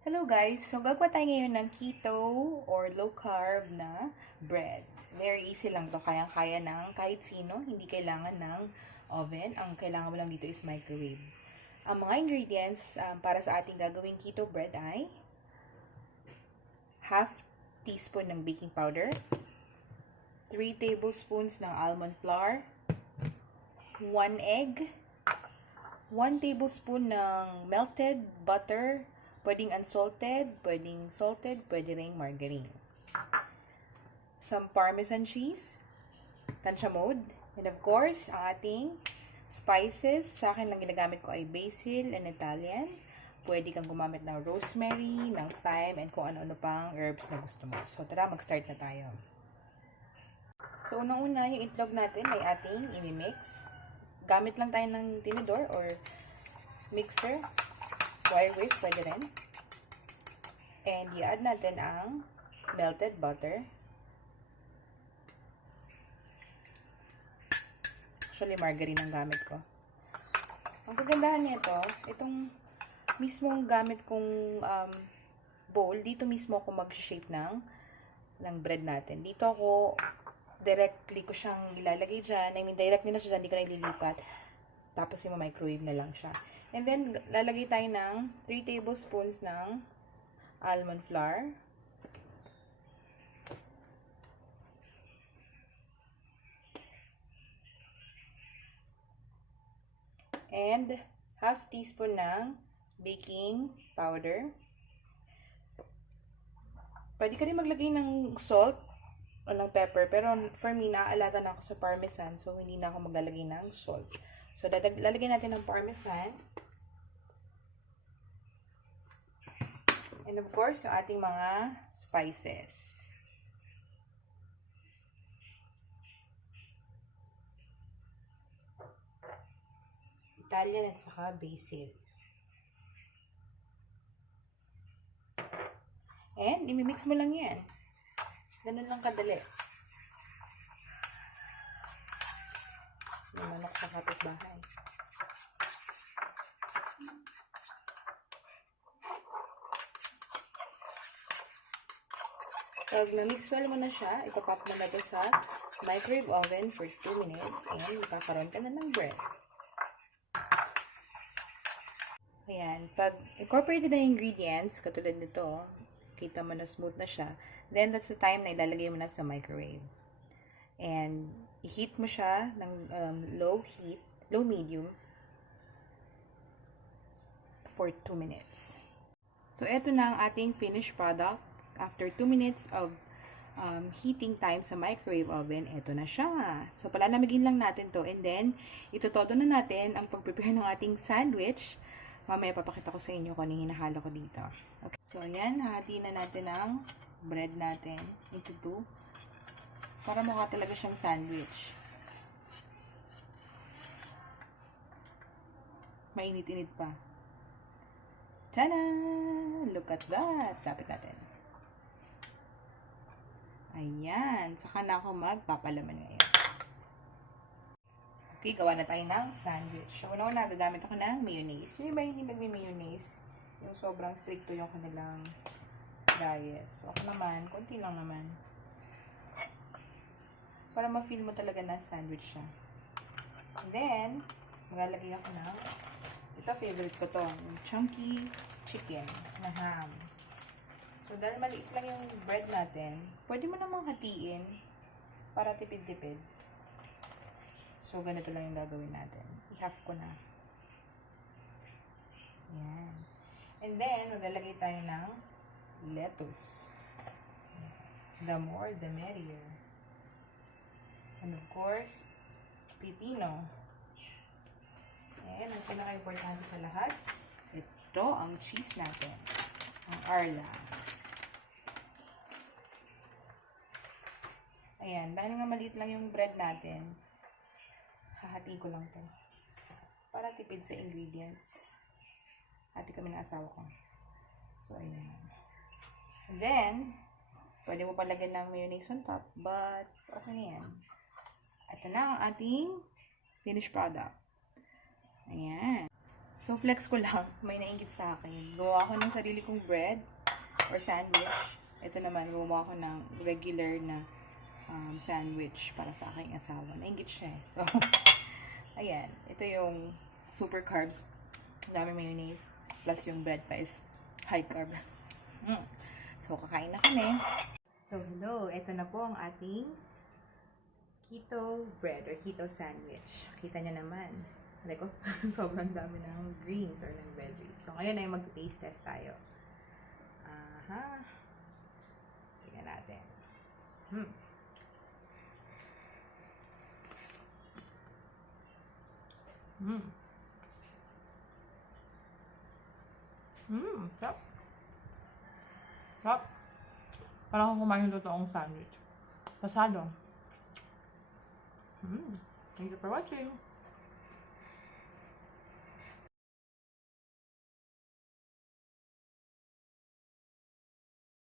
Hello guys! So gagawa tayo ngayon ng keto or low carb na bread. Very easy lang to. Kayang-kaya ng kahit sino. Hindi kailangan ng oven. Ang kailangan mo lang dito is microwave. Ang mga ingredients para sa ating gagawing keto bread ay half teaspoon ng baking powder, 3 tablespoons ng almond flour, 1 egg, 1 tablespoon ng melted butter. Pwedeng unsalted, pwedeng salted, pwede ring margarine. Some parmesan cheese, tansya mode. And of course, ang ating spices. Sa akin lang ginagamit ko ay basil and Italian. Pwede kang gumamit ng rosemary, ng thyme, and kung ano-ano pang herbs na gusto mo. So tara, mag-start na tayo. So unang-una, yung itlog natin ay ating imimix. Gamit lang tayo ng tinidor or mixer. Wire whisk, pwede rin. And i-add natin ang melted butter. Actually, margarine ang gamit ko. Ang kagandahan nito, itong mismong gamit kong bowl, dito mismo ako mag-shape ng bread natin. Dito ako, directly ko siyang ilalagay dyan. I mean, directly na siya dyan, hindi ko na ililipat. Tapos yung microwave na lang siya. And then, lalagay tayo ng 3 tablespoons ng almond flour. And half teaspoon ng baking powder. Pwede ka rin maglagay ng salt o ng pepper. Pero for me, naaalala na ako sa parmesan. So, hindi na ako maglalagay ng salt. So, lalagyan natin ng parmesan. And of course, yung ating mga spices. Italian at saka basil. And, imimix mo lang yan. Ganun lang kadali. May manok sa kapitbahay. Pag na-mix well mo na siya, ipapop mo na ito sa microwave oven for 2 minutes and magkakaroon ka na ng bread. Ayan. Pag incorporated na ingredients, katulad nito, kita mo na smooth na siya, then that's the time na ilalagay mo na sa microwave. And i-heat mo siya ng low medium for 2 minutes. So, eto na ang ating finished product. After 2 minutes of heating time sa microwave oven, eto na siya. So, palalamigin lang natin to. And then, itutodo na natin ang pag-prepare ng ating sandwich. Mamaya papakita ko sa inyo kung anong hinahalo ko dito. Okay. So, ayan. Hati na natin ang bread natin into 2. Para mukha talaga siyang sandwich. Mainit-init pa. Tada! Look at that! Lapit natin. Ayan. Saka na ako magpapalaman ngayon. Okay, gawa na tayo ng sandwich. So, una-una, gagamit ako ng mayonnaise. Yung iba hindi nagme-mayonnaise. Yung sobrang stricto yung kanilang diet. So, ako naman, konti lang naman. Para ma-feel mo talaga na sandwich siya. And then, maglalagay ako ng, ito favorite ko to, yung chunky chicken na ham. So, dahil maliit lang yung bread natin, pwede mo namang hatiin para tipid-tipid. So, ganito lang yung gagawin natin. I-half ko na. Ayan. And then, maglalagay tayo ng lettuce. The more, the merrier. And of course, pipino. And ang pinaka-importante sa lahat, ito ang cheese natin. Ang Arla. Ayan, dahil nga maliit lang yung bread natin, hahatiin ko lang to. Para tipid sa ingredients. Hati kami ng asawa ko. So, ayan. And then, pwede mo palagyan ng mayonnaise on top, but okay na yan. Ito na ang ating finished product. Ayan. So, flex ko lang. May nainggit sa akin. Gawa ako ng sarili kong bread or sandwich. Ito naman, gumawa ako ng regular na sandwich para sa aking asawa. Nainggit siya eh. So, ayan. Ito yung super carbs. Dami mayonnaise. Plus yung bread pa is high carb. So, kakain na kami. So, hello. Ito na po ang ating keto bread or keto sandwich. Kita nyo naman. Alam ko, sobrang dami ng greens or ng veggies. So, ngayon ay mag-taste test tayo. Aha. Tingnan natin. Sarap. Sarap. Parang ako kumain ng totoong sandwich. Pasado. Thank you for watching.